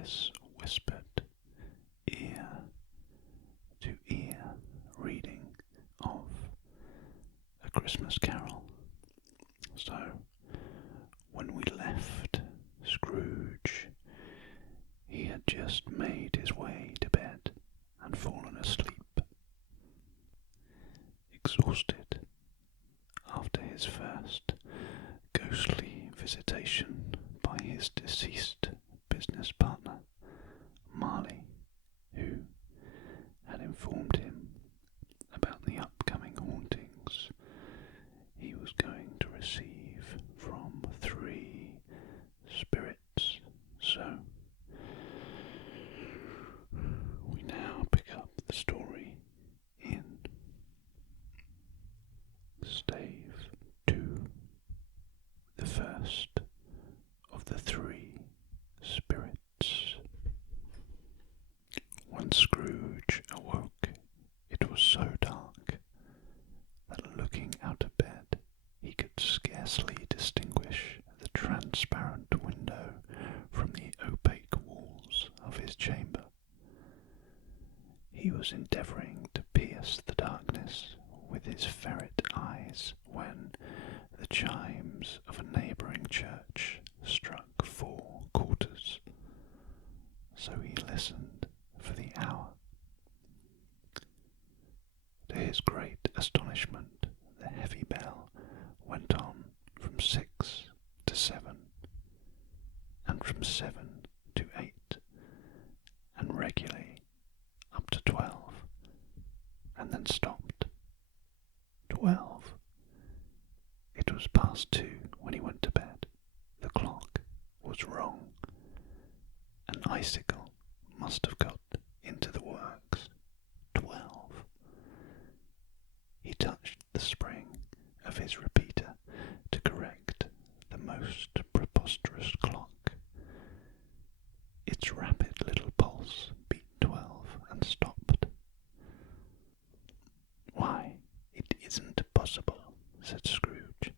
this whispered ear-to-ear reading of A Christmas Carol. So, when we left Scrooge, he had just made his way to bed and fallen asleep. Exhausted after his first ghostly visitation by his deceased business partner, Marley, who had informed him about the upcoming hauntings he was going to receive from 3 spirits. So, we now pick up the story in Stave 2, the first of the 3 spirits. When Scrooge awoke, it was so dark that looking out of bed he could scarcely distinguish the transparent window from the opaque walls of his chamber. He was endeavouring to pierce the darkness with his ferret eyes when the chimes of a neighbouring church struck 4 quarters. So he listened for the hour. To his great astonishment, the heavy bell went on from 6 to 7, and from 7 to 8, and regularly up to 12, and then stopped. 12. It was past 2 when he went to bed. The clock was wrong. An icicle must have got into the works. 12. He touched the spring of his repeater to correct the most preposterous clock. Its rapid little pulse beat 12 and stopped. "Why, it isn't possible," said Scrooge,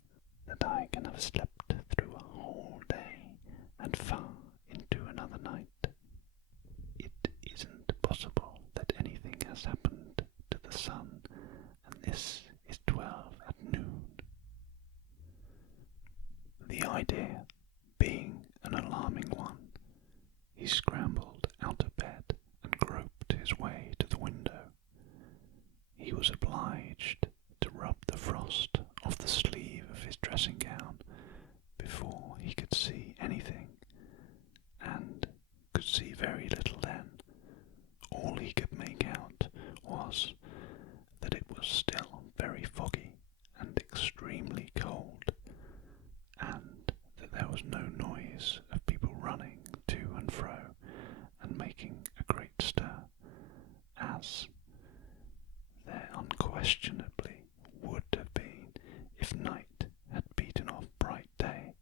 "that I can have slept through a whole day and far into another night. It isn't possible that anything has happened to the sun, and this is 12 at noon." The idea being an alarming one, he scrambled out of bed and groped his way to the window. He was obliged to rub the frost off the sleeve of his dressing gown before he could see anything, and could see very little then. All he could make out was that it was still very foggy and extremely cold, and that there was no noise of people running to and fro and making a great stir, as there unquestionably would have been if night had beaten off bright day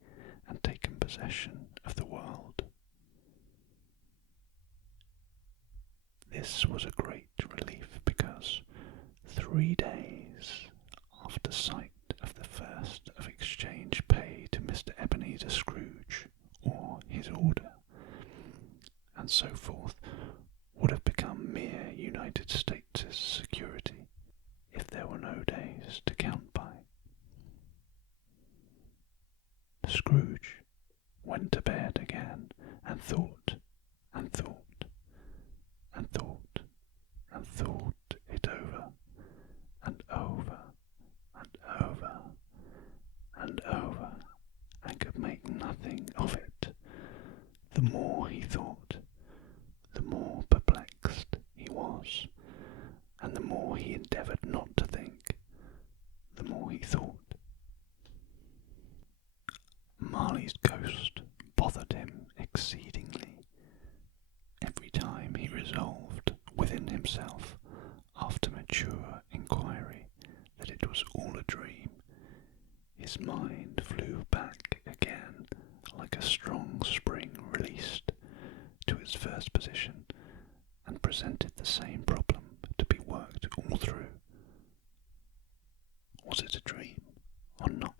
and taken possession of the world. This was a great relief, because 3 days after sight of the first of exchange pay to Mr. Ebenezer Scrooge, or his order, and so forth, would have become mere United States security if there were no days to count by. Scrooge went to bed again and thought and thought and thought and thought it over and over and over and over, and could make nothing of it. The more he thought, the more perplexed he was, and the more he endeavoured not to think, the more he thought. Marley's ghost bothered him exceedingly. Every time he resolved within himself, after mature inquiry, that it was all a dream, his mind flew back again like a strong spring released to its first position, and presented the same problem to be worked all through. Was it a dream or not?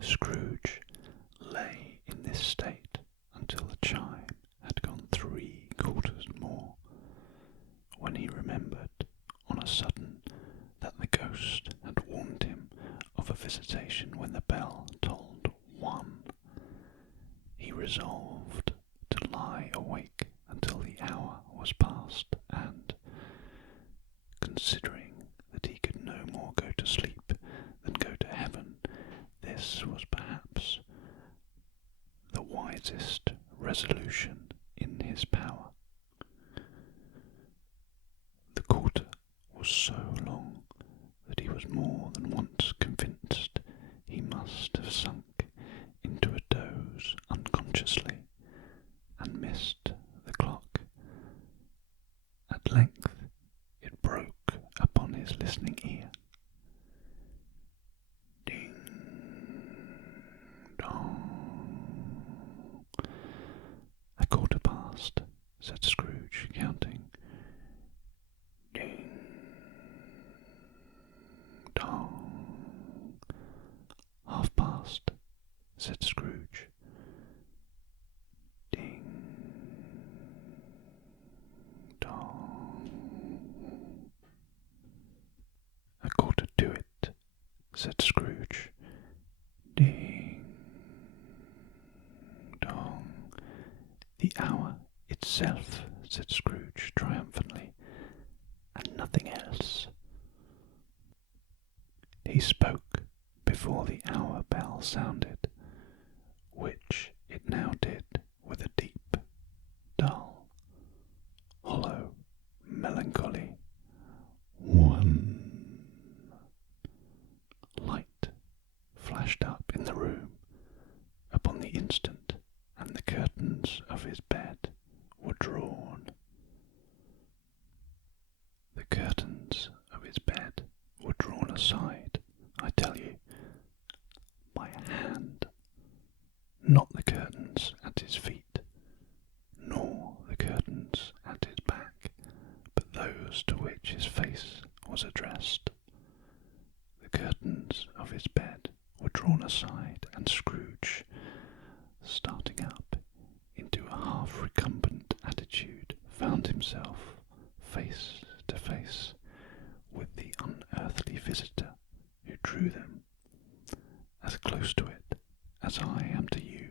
Scrooge lay in this state resolved to lie awake until the hour was past, and, considering that he could no more go to sleep than go to heaven, this was perhaps the wisest resolution in his power. The quarter was so long that he was more than once convinced he must have sunk into a doze unconsciously, and missed the clock. At length it broke upon his listening ear. Ding dong. "A quarter past," said Scrooge, counting. Ding dong. "Half past," said Scrooge. Ding dong. "A quarter to it," said Scrooge. Ding dong. "The hour itself," said Scrooge triumphantly, "and nothing else." He spoke before the hour bell sounded, which it now did with a deep, dull, hollow, melancholy one. Light flashed up in the room upon the instant, and the curtains of his bed were drawn. The curtains of his bed were drawn aside, I tell you, by a hand, not the curtains at his feet, nor the curtains at his back, but those to which his face was addressed. The curtains of his bed were drawn aside, and Scrooge, starting up into a half-recumbent attitude, found himself face to face with the unearthly visitor who drew them, as close to it as I am to you,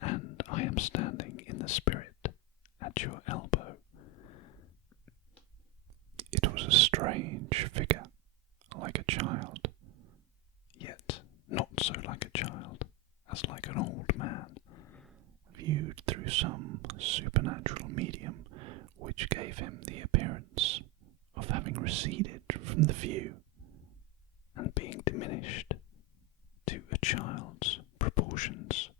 and I am standing in the spirit at your elbow. It was a strange figure, like a child, yet not so like a child as like an old man, viewed through some supernatural medium which gave him the appearance of having receded from the view and being diminished to a child's proportions.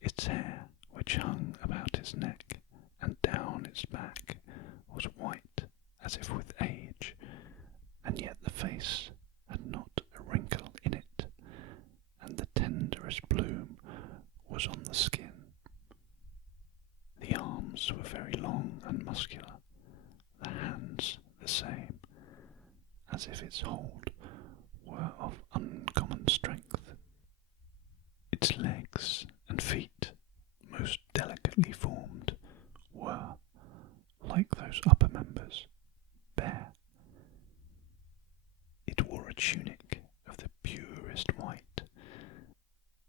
Its hair, which hung about its neck and down its back, was white as if with age, and yet the face had not a wrinkle in it, and the tenderest bloom was on the skin. The arms were very long and muscular, the hands the same, as if its hold were of uncommon strength. Its legs and feet, most delicately formed, were, like those upper members, bare. It wore a tunic of the purest white,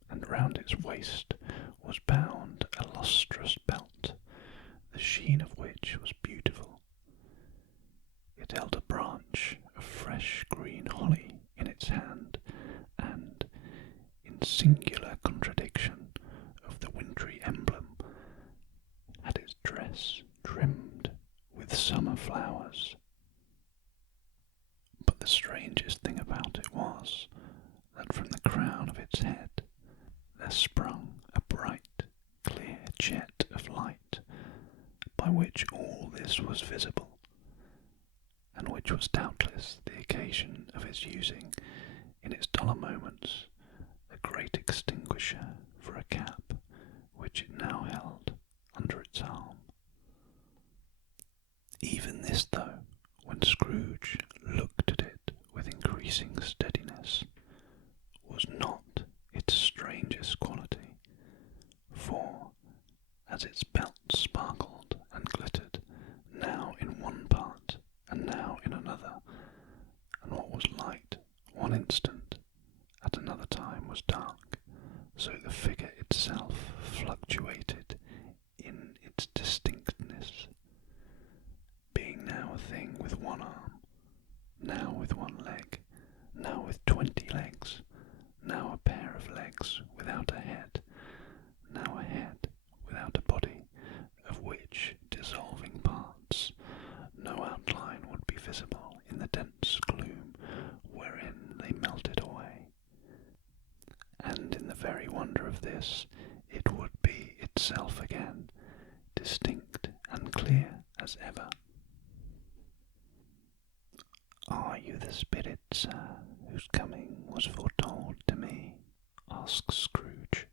and round its waist was bound a lustrous belt, the sheen of which was beautiful. It held a branch of fresh green holly in its hand, and, in singular contradiction of the wintry emblem, had its dress trimmed with summer flowers. But the strangest thing about it was that from the crown of its head there sprung a bright, clear jet of light, by which all this was visible, and which was doubtless the occasion of its using, in its duller moments, a great extinguisher for a cap, which it now held under its arm. Even this, though, when Scrooge looked at it with increasing steadiness, was not its strangest quality, for, as its belt sparkled and glittered, now in one part and now in another, and what was light one instant, at another time was dark, so the figure itself one arm, now with one leg, now with 20 legs, now a pair of legs without a head, now a head without a body, of which dissolving parts no outline would be visible in the dense gloom wherein they melted away. And in the very wonder of this, it would be itself again, distinct and clear as ever. "Are you the spirit, sir, whose coming was foretold to me?" asked Scrooge.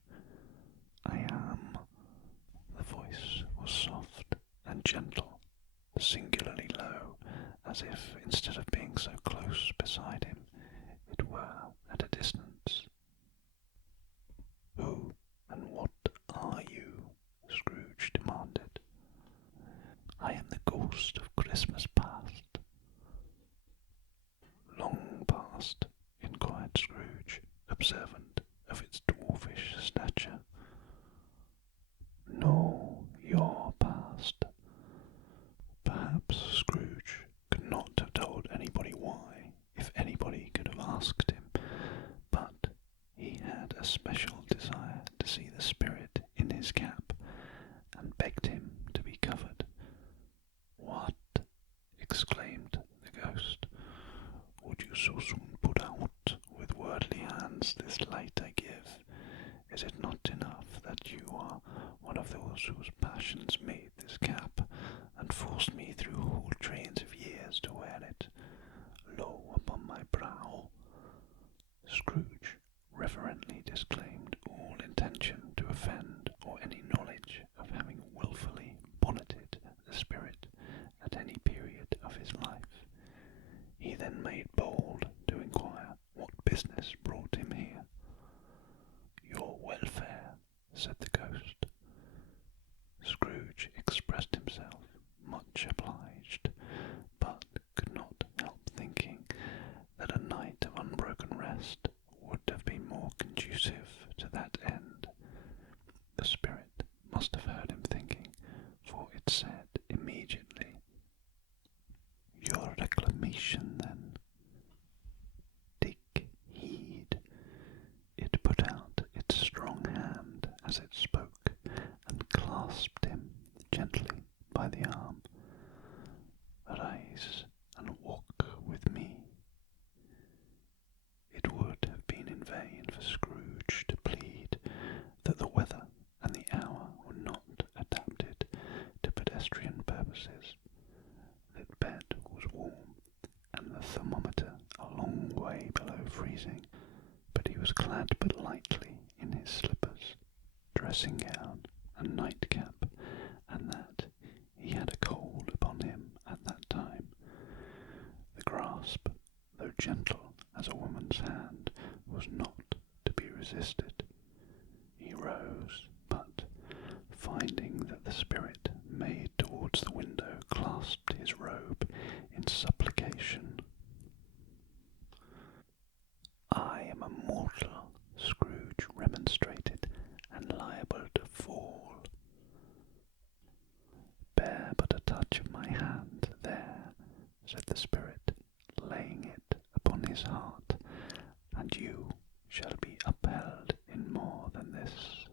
"I am." The voice was soft and gentle, singularly low, as if, instead of being so close beside him, it were at a distance. "Who and what are you?" Scrooge demanded. "I am the ghost of Christmas past." "Long past?" inquired Scrooge, observant of its dwarfish stature. "No, your past." Perhaps Scrooge could not have told anybody why, if anybody could have asked him, but he had a special desire to see the spirit in his cap, and begged him to be covered. "What!" exclaimed the ghost. "Would you so soon put out with worldly hands this light I give? Is it not enough that you are one of those whose passions made this cap, and forced me through whole trains of years to wear it, low upon my brow?" Scrooge reverently disclaimed all intention to offend or any knowledge of having wilfully bonneted the spirit at any period of his life. He then made bold to inquire what business brought him here. "Your welfare," said the ghost. Scrooge expressed himself much obliged, but could not help thinking that a night of unbroken rest would have been more conducive to that end. The spirit must have heard him thinking, for it said immediately, "Your reclamation, then. Take heed." It put out its strong hand as it spoke, and clasped him gently by the arm. "Rise and walk with me." It would have been in vain for Scrooge to plead that the weather and the hour were not adapted to pedestrian purposes. That bed was warm, and the thermometer a long way below freezing, but he was clad but lightly in his slippers, dressing gown, and nightcap, and that he had a cold upon him at that time. The grasp, though gentle as a woman's hand, was not to be resisted. He rose, but, finding that the spirit made towards the window, clasped his robe in supplication. "I am a mortal," Scrooge remonstrated, "and liable to fall." "Bear but a touch of my hand there," said the spirit, laying it upon his heart, "and you shall be upheld in more than this."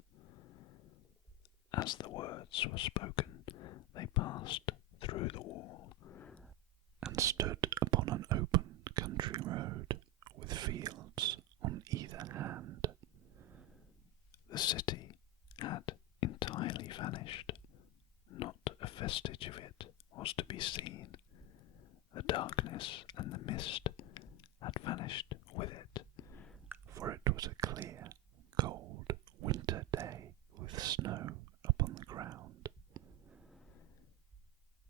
As the words were spoken, they passed through the wall, and stood upon an open country road, with fields on either hand. The city had entirely vanished. Not a vestige of it was to be seen. The darkness and the mist had vanished with it, for it was a clear, cold winter day with snow upon the ground.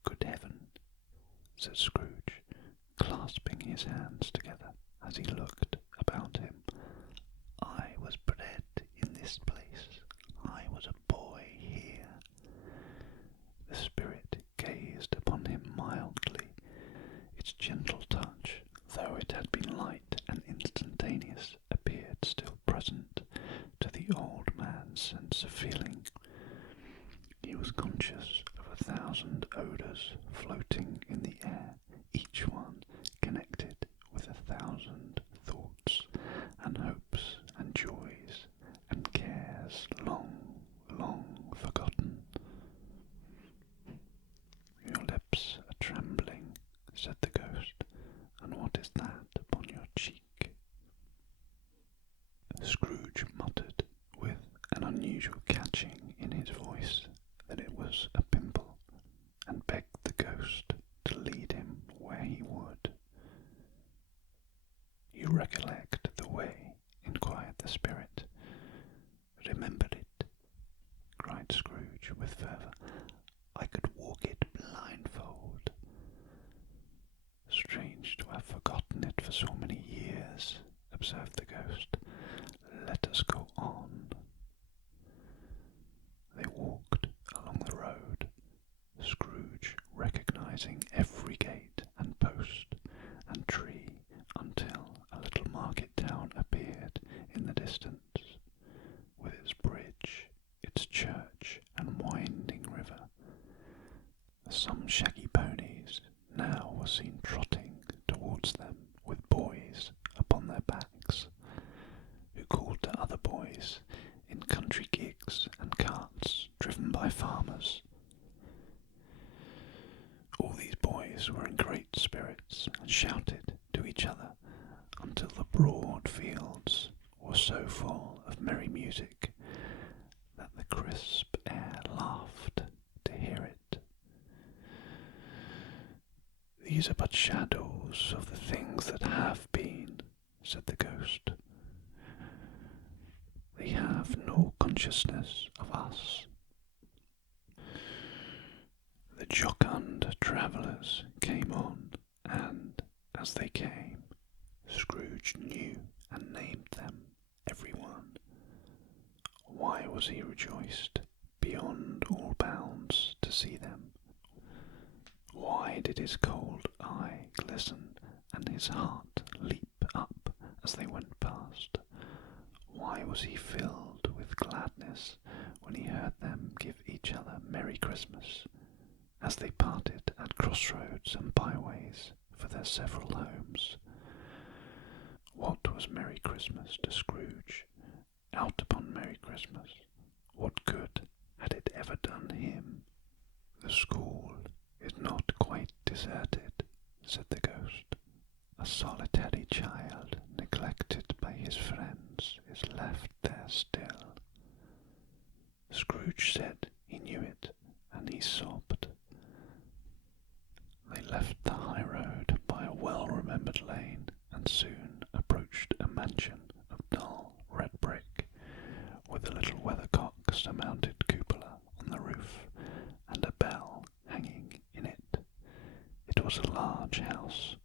"Good heaven," said Scrooge, clasping his hands together as he looked about him. "I was bred in this place. I was a boy here." The spirit gazed upon him mildly. Its gentle touch, though it had been light and instantaneous, appeared still present to the old man's sense of feeling. He was conscious of 1,000 odours floating in the air, each trembling," said the ghost, "and what is that upon your cheek?" Scrooge muttered, with an unusual catching in his voice, that it was a pimple, and begged the ghost to lead him where he would. "You recollect the way?" inquired the spirit. "Remembered it?" cried Scrooge with fervour. "I could walk it blindfold." "Strange to have forgotten it for so many years," observed the ghost. "Let us go on." They walked along the road, Scrooge recognizing every gate and post and tree, until a little market town appeared in the distance, with its bridge, its church, and winding river. Some shaggy ponies now were seen trotting towards them with boys upon their backs, who called to other boys in country gigs and carts driven by farmers. All these boys were in great spirits and shouted to each other until the broad fields were so full of merry music that the crisp air laughed to hear it. "These are but shadows of the things that have been," said the ghost. "They have no consciousness of us." The jocund travellers came on, and, as they came, Scrooge knew and named them, every one. Why was he rejoiced beyond all bounds to see them? Why did his cold eye glisten and his heart leap up as they went past? Why was he filled with gladness when he heard them give each other Merry Christmas, as they parted at crossroads and byways for their several homes? What was Merry Christmas to Scrooge? Out upon Merry Christmas, what good had it ever done him? "The school is not quite deserted," said the ghost. "A solitary child, neglected by his friends, is left there still." Scrooge said he knew it, and he sobbed. They left the high road by a well-remembered lane, and soon approached a mansion of dull red brick, with a little weathercock-surmounted cupola on the roof, and a bell hanging in it. It was a large house,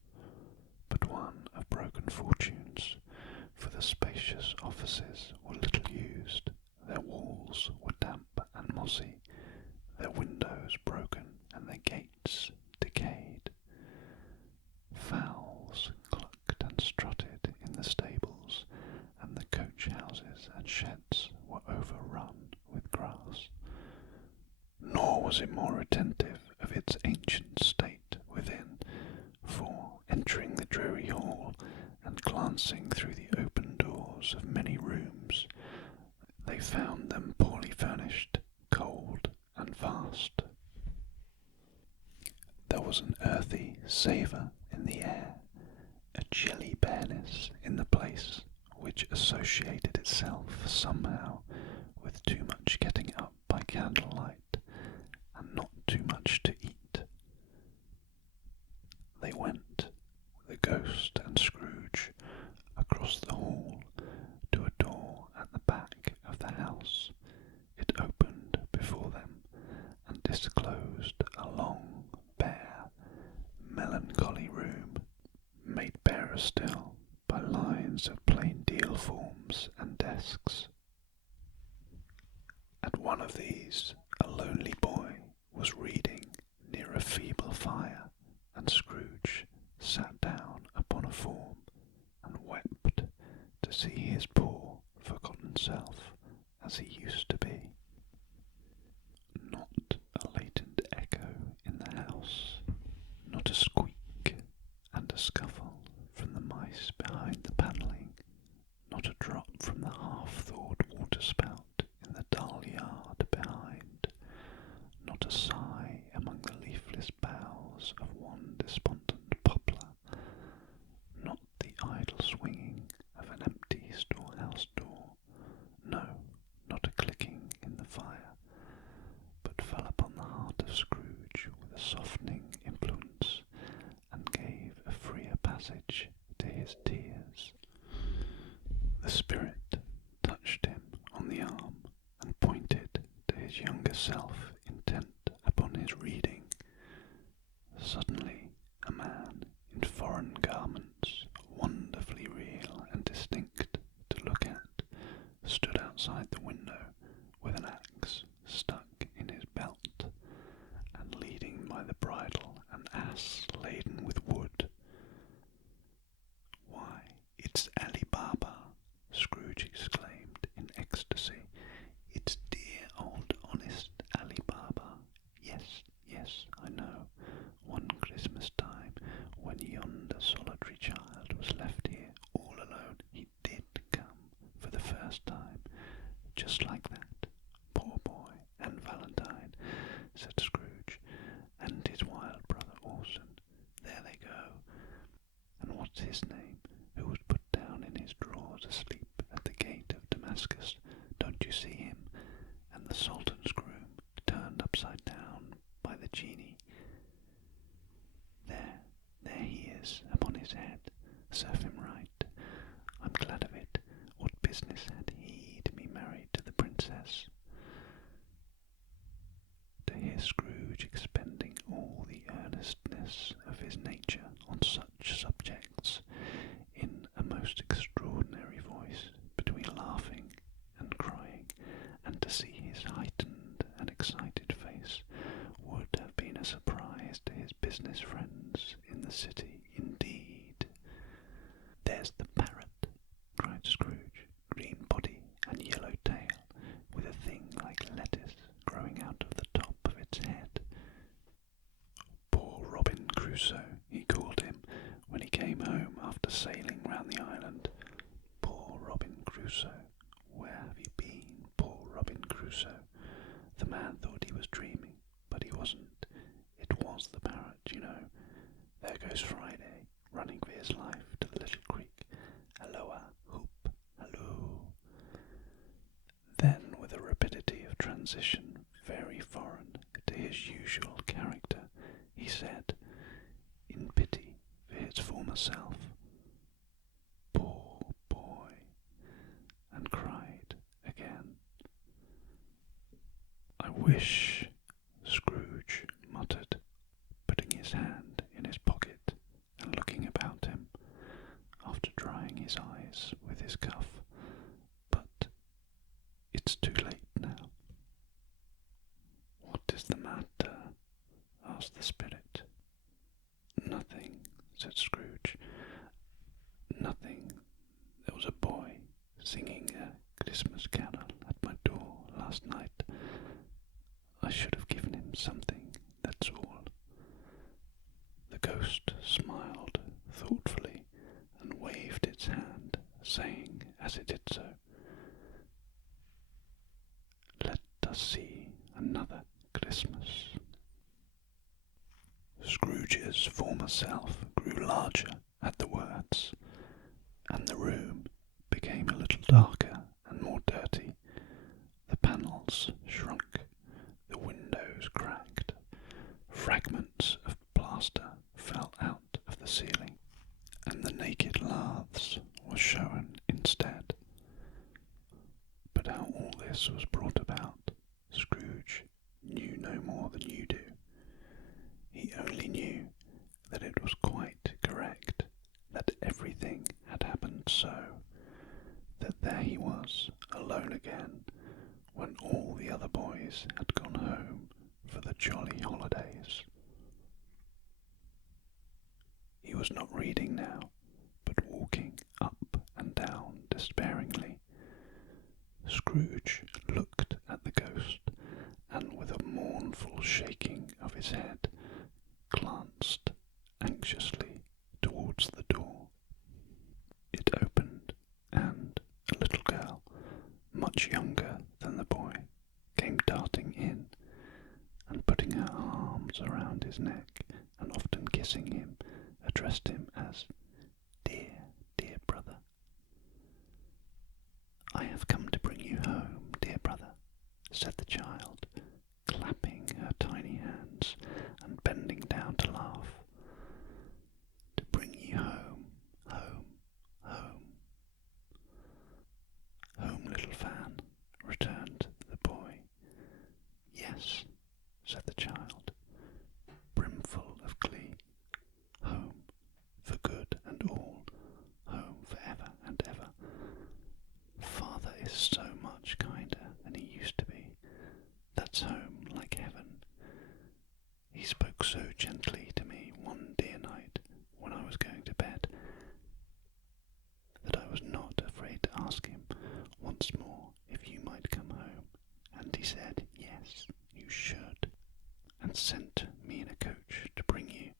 but one of broken fortunes, for the spacious offices were little used, their walls were damp and mossy, their windows broken, and their gates decayed. Fowls clucked and strutted in the stables, and the coach-houses and sheds were overrun with grass. Nor was it more attentive of its ancient state within, for, entering the dreary hall, and glancing through the open doors of many rooms, they found them poorly furnished, cold, and vast. There was an earthy savour in the air, a chilly bareness in the place, which associated itself somehow with too much getting up by candlelight, and not too much to eat. They went, the ghost and Scrooge, across the hall to a door at the back of the house. It opened before them, and disclosed a long, bare, melancholy room, made barer still by lines of plain deal forms and desks. At one of these, a lonely boy was reading near a feeble fire, and Scrooge sat down upon a form and wept to see his poor, forgotten self as he used to be. Not a latent echo in the house, not a squeak and a scuffle from the mice behind the panelling, not a drop from the half-thawed water-spout in the dull yard behind, not a sigh among the leafless boughs of passage to his tears. The spirit touched him on the arm and pointed to his younger self, intent upon his reading. Suddenly, a man in foreign garments, wonderfully real and distinct to look at, stood outside the window with an axe stuck in his belt, and leading by the bridle an ass laden with wood. "Why, it's Ali Baba!" Scrooge exclaimed in ecstasy. "It's dear old honest Ali Baba. Yes, yes, I know. One Christmas time, when yonder solitary child was left here all alone, he did come for the first time, just like that. Poor boy, and Valentine," said Scrooge, "and his wild brother Orson. There they go. And what's his name, who was put down in his drawers asleep at the gate of Damascus? Don't you see him? And the Sultan's groom, turned upside down by the genie. There he is, upon his head. Serve him right. I'm glad of it. What business had he to be married to the princess?" To hear Scrooge expending all the earnestness of his nature on such subjects, in a most extraordinary voice, between laughing and crying, and to see his heightened and excited face, would have been a surprise to his business friends in the city indeed. "There's the parrot," cried Scrooge, "green body and yellow tail, with a thing like lettuce growing out of the top of its head. Poor Robin Crusoe, he called him, when he came home after sailing round the island. Poor Robin Crusoe, where have you been, poor Robin Crusoe?" The man thought he was dreaming, but he wasn't. It was the parrot, you know. There goes Friday, running for his life to the little creek. Halloa, hoop, halloo. Then, with a rapidity of transition very foreign to his usual character, he said, in pity for his former self, "Poor boy," and cried again. "I wish," Scrooge muttered, putting his hand in his pocket and looking about him, after drying his eyes with his cuff, "but it's too late now." "What is the matter?" asked the spirit. "Nothing," said Scrooge. "Nothing. There was a boy singing a Christmas carol at my door last night. I should have given him something, that's all." The ghost smiled thoughtfully and waved its hand, saying as it did so, "Let us see another Christmas." Scrooge's former self grew larger at the words, and the room became a little darker and more dirty. The panels shrunk, the windows cracked, fragments of plaster fell out of the ceiling, and the naked laths were shown instead. But how all this was brought about, Scrooge knew no more than you do. He only knew that it was quite correct, that everything had happened so, that there he was, alone again, when all the other boys had gone home for the jolly holidays. He was not reading now, but walking up and down despairingly. Scrooge looked at the ghost, and with a mournful shaking of his head, glanced anxiously towards the door. It opened, and a little girl, much younger than the boy, came darting in, and putting her arms around his neck, and often kissing him, addressed him as "Dear, dear brother." "I have come to bring you home, dear brother," said the child, clapping her tiny hands and bending down to laugh. "To bring you home "Yes," said the child, brimful of glee. "Home, for good and all, home for ever and ever. Father is so much kinder than he used to be. That's home like heaven. He spoke so gently to me one dear night when I was going to bed that I was not afraid to ask him once more if you might come home, and he said, 'Yes, you should,' and sent me in a coach to bring you.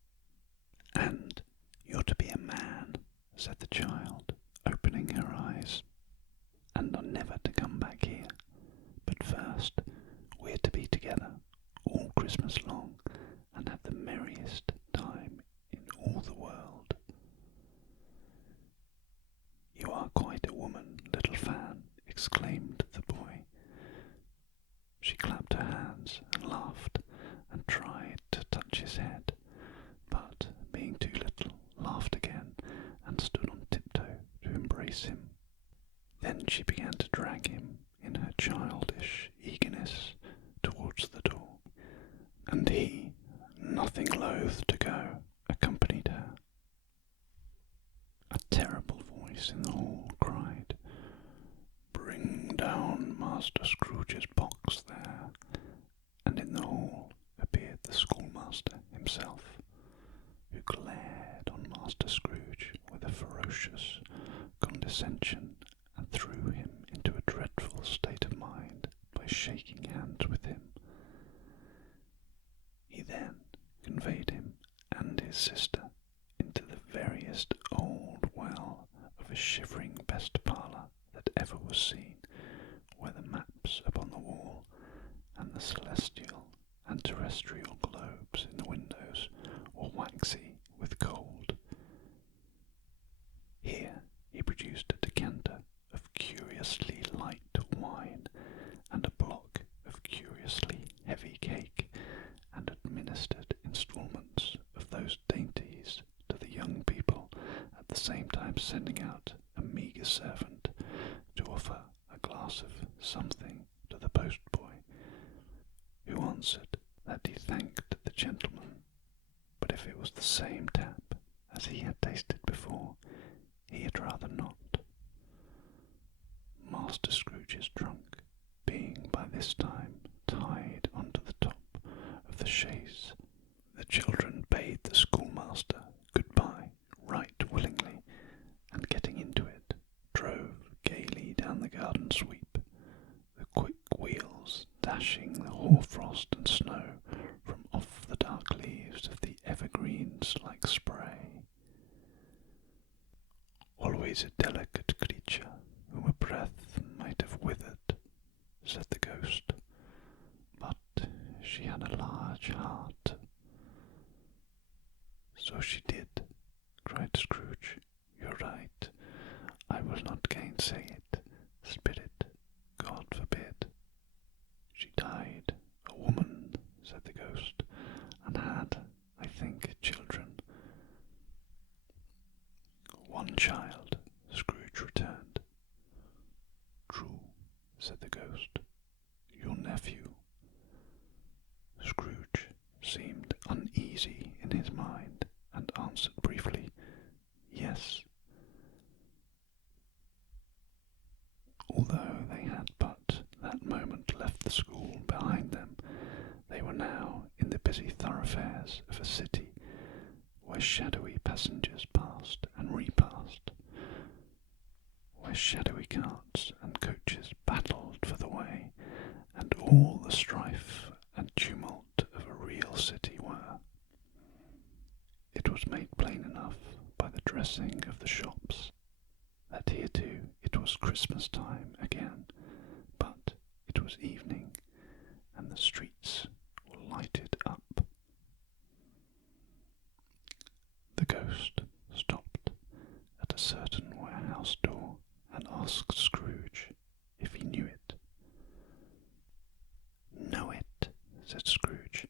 And you're to be a man," said the child, opening her eyes, "and are never to come back here. But first, we're to be together all Christmas long, and have the merriest time in all the world." "You are quite a woman, little Fan," exclaimed the boy. She clapped her hands and laughed, and tried to touch his head, but, being too little, laughed again, and stood on tiptoe to embrace him. Then she began to drag him, in her childish eagerness, towards the door, and he, nothing loath to go, accompanied her. A terrible voice in the hall cried, "Bring down Master Scrooge's box there," and in the hall appeared the schoolmaster himself, who glared on Master Scrooge with a ferocious condescension, and threw him into a dreadful state of mind by shaking hands with him. He then conveyed him and his sister into the veriest old well of a shivering best parlour that ever was seen, where the maps upon the wall, and the celestial and terrestrial globes in the windows, were waxy with cold. Here he produced a decanter of curiously light wine, and a block of curiously heavy cake, and administered instalments of those dainties to the young people, at the same time sending out a meagre servant to offer a glass of something to the postboy, who answered that he thanked the gentleman, but if it was the same tap as he had tasted before, he had rather not. Master Scrooge's trunk being by this time tied onto the top of the chaise, the children bade the schoolmaster good-bye right willingly, and getting into it, drove gaily down the garden sweep, the quick wheels dashing the hoarfrost and snow from off the dark leaves of the evergreens like spray. "Always a delicate creature, whom a breath might have withered," said the ghost, "but she had a large heart." "So she did," cried Scrooge. "You're right. I will not gainsay it. Spirit, God forbid. She died a woman," said the ghost, "and had, I think, children." "One child," Scrooge returned. "True," said the ghost. "Your nephew." Scrooge seemed uneasy in his mind, and answered briefly, "Yes." Although they had but that moment left the school behind them, they were now in the busy thoroughfares of a city, where shadowy passengers passed and repassed, where shadowy carts and coaches battled for the way, and all the strife and tumult of a real city were. It was made plain enough by the dressing of the shops that here too it was Christmas time again, but it was evening, and the streets were lighted up. The ghost stopped at a certain warehouse door and asked Scrooge if he knew it. "Know it," said Scrooge.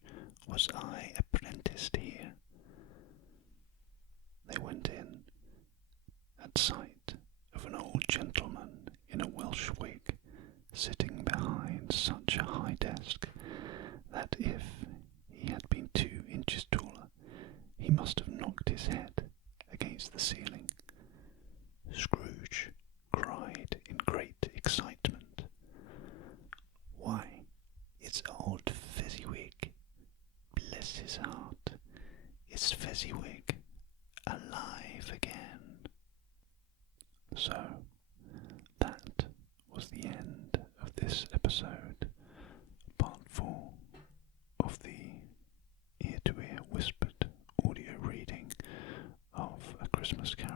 "Was I apprenticed here?" They went in, at sight of an old gentleman in a Welsh wig, sitting behind such a high desk he must have knocked his head against the ceiling. Scrooge cried in great excitement. "Why, it's old Fezziwig! Bless his heart, it's Fezziwig, alive again!" So, that was the end of this episode, part 4 of the ear-to-ear whispered audio reading of A Christmas Carol